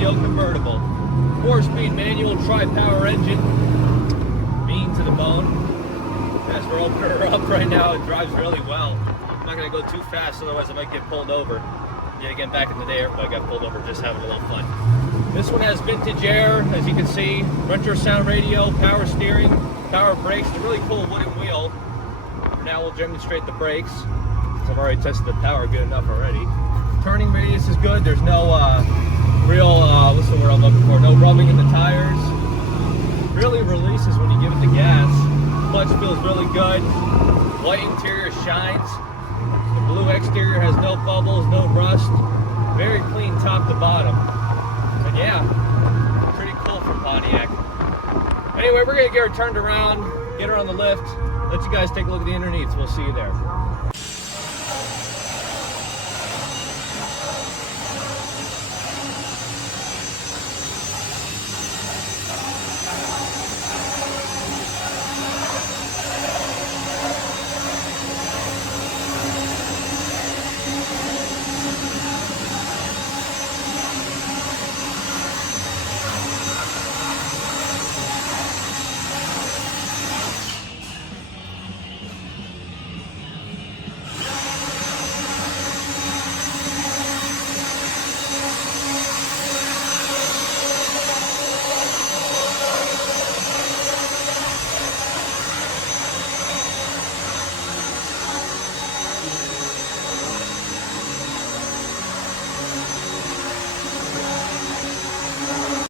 GTO Convertible. 4-speed manual tri-power engine. Mean to the bone. As we're opening her up right now, it drives really well. I'm not going to go too fast, otherwise I might get pulled over. Yet again, back in the day, everybody got pulled over just having a little fun. This one has vintage air, as you can see. Retro sound radio, power steering, power brakes. It's a really cool wooden wheel. For now, we'll demonstrate the brakes. I've already tested the power good enough already. Turning radius is good. There's no what's the word I'm looking for? No rubbing in the tires. Really releases when you give it the gas. Clutch feels really good. White interior shines. The blue exterior has no bubbles, no rust. Very clean top to bottom. And yeah, pretty cool from Pontiac. Anyway, we're gonna get her turned around, get her on the lift, let you guys take a look at the underneath. We'll see you there.